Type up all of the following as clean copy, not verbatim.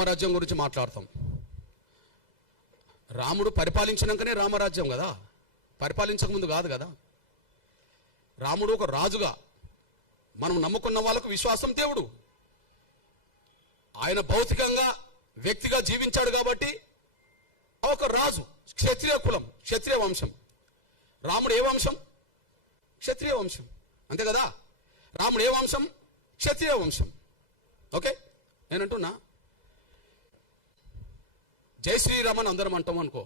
రామరాజ్యం గురించి మాట్లాడతాం. రాముడు పరిపాలించినాకనే రామరాజ్యం కదా, పరిపాలించక ముందు కాదు కదా. రాముడు ఒక రాజుగా, మనం నమ్ముకున్న వాళ్ళకు విశ్వాసం దేవుడు. ఆయన భౌతికంగా వ్యక్తిగా జీవించాడు కాబట్టి ఒక రాజు, క్షత్రియ కులం, క్షత్రియ వంశం. రాముడు ఏ వంశం? క్షత్రియ వంశం, అంతే కదా. రాముడు ఏ వంశం? క్షత్రియ వంశం. ఓకే, నేనంటున్నా జై శ్రీరామ్ అని అందరం అంటాం అనుకో.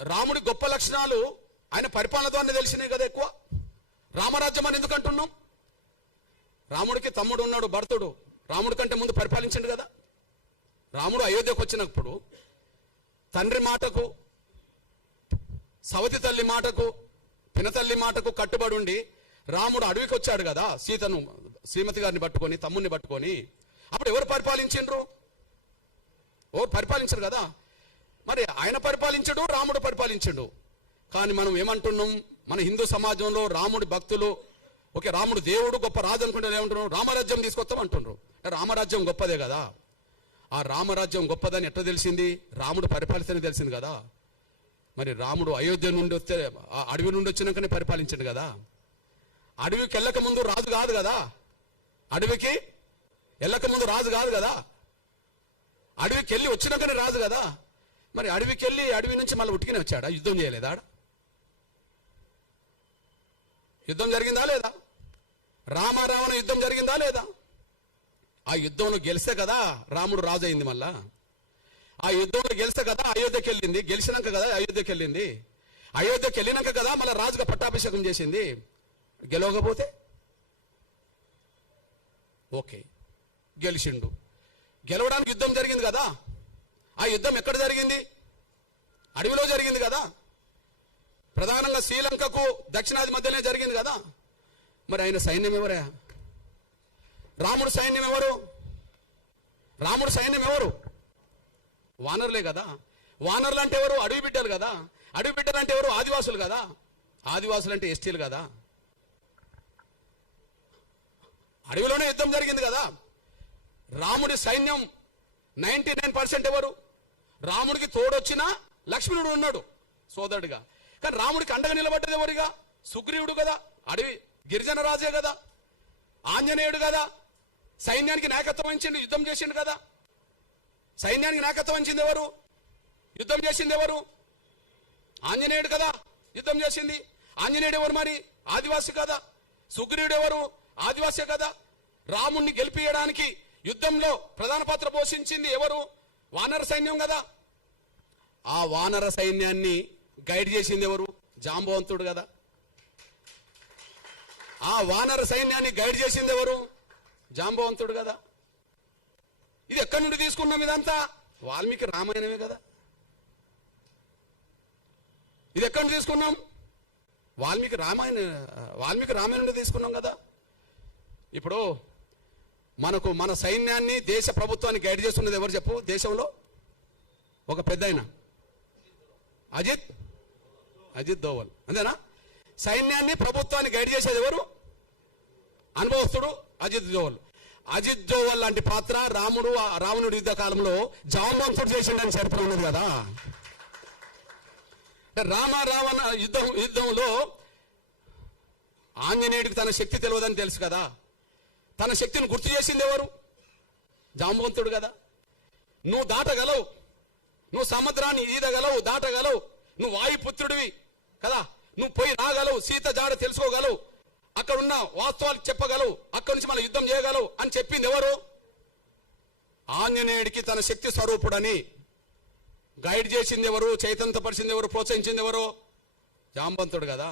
రాముడి గొప్ప లక్షణాలు ఆయన పరిపాలన ద్వారా తెలిసినాయి కదా ఎక్కువ. రామరాజ్యం అని ఎందుకు అంటున్నాం? రాముడికి తమ్ముడు ఉన్నాడు భరతుడు, రాముడి కంటే ముందు పరిపాలించండు కదా. రాముడు అయోధ్యకు వచ్చినప్పుడు తండ్రి మాటకు, సవతి తల్లి మాటకు, పినతల్లి మాటకు కట్టుబడి ఉండి రాముడు అడవికి వచ్చాడు కదా, సీతను, శ్రీమతి గారిని పట్టుకొని, తమ్ముడిని పట్టుకొని. అప్పుడు ఎవరు పరిపాలించిండ్రు? ఎవరు పరిపాలించరు కదా. మరి ఆయన పరిపాలించడు, రాముడు పరిపాలించడు. కానీ మనం ఏమంటున్నాం, మన హిందూ సమాజంలో రాముడి భక్తులు ఓకే రాముడు దేవుడు గొప్ప రాజు అనుకుంటే ఏమంటున్నారు? రామరాజ్యం తీసుకొస్తాం అంటున్నారు. రామరాజ్యం గొప్పదే కదా. ఆ రామరాజ్యం గొప్పదని ఎట్లా తెలిసింది? రాముడు పరిపాలిస్తేనే తెలిసింది కదా. మరి రాముడు అయోధ్య నుండి వస్తే, అడవి నుండి వచ్చినాకనే పరిపాలించండు కదా. అడవికి వెళ్ళక ముందు రాజు కాదు కదా. అడవికి వెళ్ళక ముందు రాజు కాదు కదా. అడవికి వెళ్ళి వచ్చినాకనే రాజు కదా. మరి అడవికి వెళ్ళి అడవి నుంచి మళ్ళీ ఉట్టికనే వచ్చాడా? యుద్ధం చేయలేదా? యుద్ధం జరిగిందా లేదా? రామారావణ యుద్ధం జరిగిందా లేదా? ఆ యుద్ధంలో గెలిస్తే కదా రాముడు రాజు అయింది. మళ్ళా ఆ యుద్ధంలో గెలిస్తే కదా అయోధ్యకి వెళ్ళింది. గెలిచినాక కదా అయోధ్యకి వెళ్ళింది. అయోధ్యకి వెళ్ళినాక కదా మళ్ళీ రాజుగా పట్టాభిషేకం చేసింది. గెలవకపోతే ఓకే గెలిచిండు. గెలవడానికి యుద్ధం జరిగింది కదా. ఆ యుద్ధం ఎక్కడ జరిగింది? అడవిలో జరిగింది కదా. ప్రధానంగా శ్రీలంకకు దక్షిణాది మధ్యనే జరిగింది కదా. మరి ఆయన సైన్యం ఎవరా? రాముడు సైన్యం ఎవరు? రాముడు సైన్యం ఎవరు? వానరులే కదా. వానరులు అంటే ఎవరు? అడవి బిడ్డలు కదా. అడవి బిడ్డలు అంటే ఎవరు? ఆదివాసులు కదా. ఆదివాసులు అంటే ఎస్టీలు కదా. అడవిలోనే యుద్ధం జరిగింది కదా. రాముడి సైన్యం 99% ఎవరు? రాముడికి తోడొచ్చిన లక్ష్మణుడు ఉన్నాడు సోదరుడిగా. కానీ రాముడికి అండగా నిలబడ్డది ఎవరిగా? సుగ్రీవుడు కదా. అడవి గిరిజన రాజే కదా. ఆంజనేయుడు కదా. సైన్యానికి నాయకత్వం వహించిండు, యుద్ధం చేసిండు కదా. సైన్యానికి నాయకత్వం వహించింది ఎవరు? యుద్ధం చేసింది ఎవరు? ఆంజనేయుడు కదా యుద్ధం చేసింది. ఆంజనేయుడు ఎవరు? మరి ఆదివాసి కదా. సుగ్రీవుడు ఎవరు? ఆదివాసే కదా. రాముణ్ణి గెలిపియడానికి యుద్ధంలో ప్రధాన పాత్ర పోషించింది ఎవరు? వానర సైన్యం కదా. ఆ వానర సైన్యాన్ని గైడ్ చేసింది ఎవరు? జాంబవంతుడు కదా. ఆ వానర సైన్యాన్ని గైడ్ చేసింది ఎవరు? జాంబవంతుడు కదా. ఇది ఎక్కడి నుండి తీసుకున్నాం? ఇదంతా వాల్మీకి రామాయణమే కదా. ఇది ఎక్కడి నుండి తీసుకున్నాం? వాల్మీకి రామాయణం నుండి తీసుకున్నాం కదా. ఇప్పుడు మన సైన్యాన్ని, దేశ ప్రభుత్వాన్ని గైడ్ చేస్తున్నది ఎవరు చెప్పు? దేశంలో ఒక పెద్ద ఆయన అజిత్ దోవల్, అంతేనా? సైన్యాన్ని, ప్రభుత్వాన్ని గైడ్ చేసేది ఎవరు? అనుభవస్తుడు అజిత్ దోవల్. అజిత్ దోవల్ లాంటి పాత్ర రావణుడి యుద్ధ కాలంలో జాంబవంతుడు చేసిండని చరిత్ర ఉన్నది కదా. రావణ యుద్ధంలో ఆంజనేయుడికి తన శక్తి తెలియదని తెలుసు కదా. తన శక్తిని గుర్తు చేసింది ఎవరు? జాంబవంతుడు కదా. నువ్వు దాటగలవు, నువ్వు సముద్రాన్ని ఈదగలవు, దాటగలవు, నువ్వు వాయుపుత్రుడివి కదా. నువ్వు పోయి రాగలవు, సీత జాడ తెలుసుకోగలవు, అక్కడ ఉన్న వాస్తవాలు చెప్పగలవు, అక్కడి నుంచి మళ్ళీ యుద్ధం చేయగలవు అని చెప్పింది ఎవరు? ఆంజనేయుడికి తన శక్తి స్వరూపుడని గైడ్ చేసింది ఎవరు? చైతన్యపరిచింది ఎవరు? ప్రోత్సహించింది ఎవరు? జాంబవంతుడు కదా.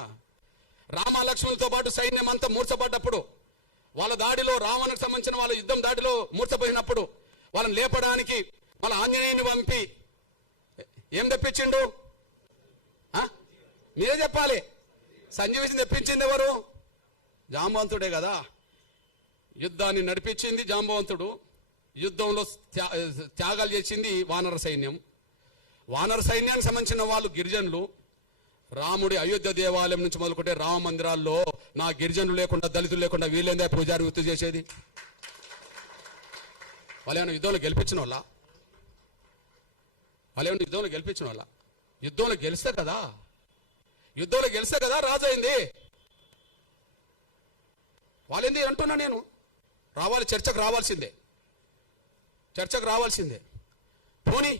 రామ లక్ష్మణులతో పాటు సైన్యం అంతా మూర్చబడ్డప్పుడు, వాళ్ళ దాడిలో, రావణకు సంబంధించిన వాళ్ళ యుద్ధం దాడిలో మూర్చపోయినప్పుడు వాళ్ళని లేపడానికి వాళ్ళ ఆంజనేయుని పంపి ఏం తెప్పించిండు? మీరే చెప్పాలి. సంజీవిని తెప్పించింది ఎవరు? జాంబవంతుడే కదా. యుద్ధాన్ని నడిపించింది జాంబవంతుడు. యుద్ధంలో త్యాగాలు చేసింది వానర సైన్యం. వానర సైన్యానికి సంబంధించిన వాళ్ళు గిరిజనులు. రాముడి అయోధ్య దేవాలయం నుంచి మొదలుకుంటే రామ మందిరాల్లో నా గిరిజనులు లేకుండా, దళితులు లేకుండా వీళ్ళేందే పూజారి వృత్తి చేసేది? వాళ్ళు ఏమైనా యుద్ధంలో గెలిపించిన వాళ్ళ? వాళ్ళు ఏమైనా యుద్ధంలో గెలిపించిన వాళ్ళ? యుద్ధంలో గెలిస్తే కదా రాజు అయింది. వాళ్ళేంది అంటున్నా నేను, చర్చకు రావాల్సిందే. పోనీ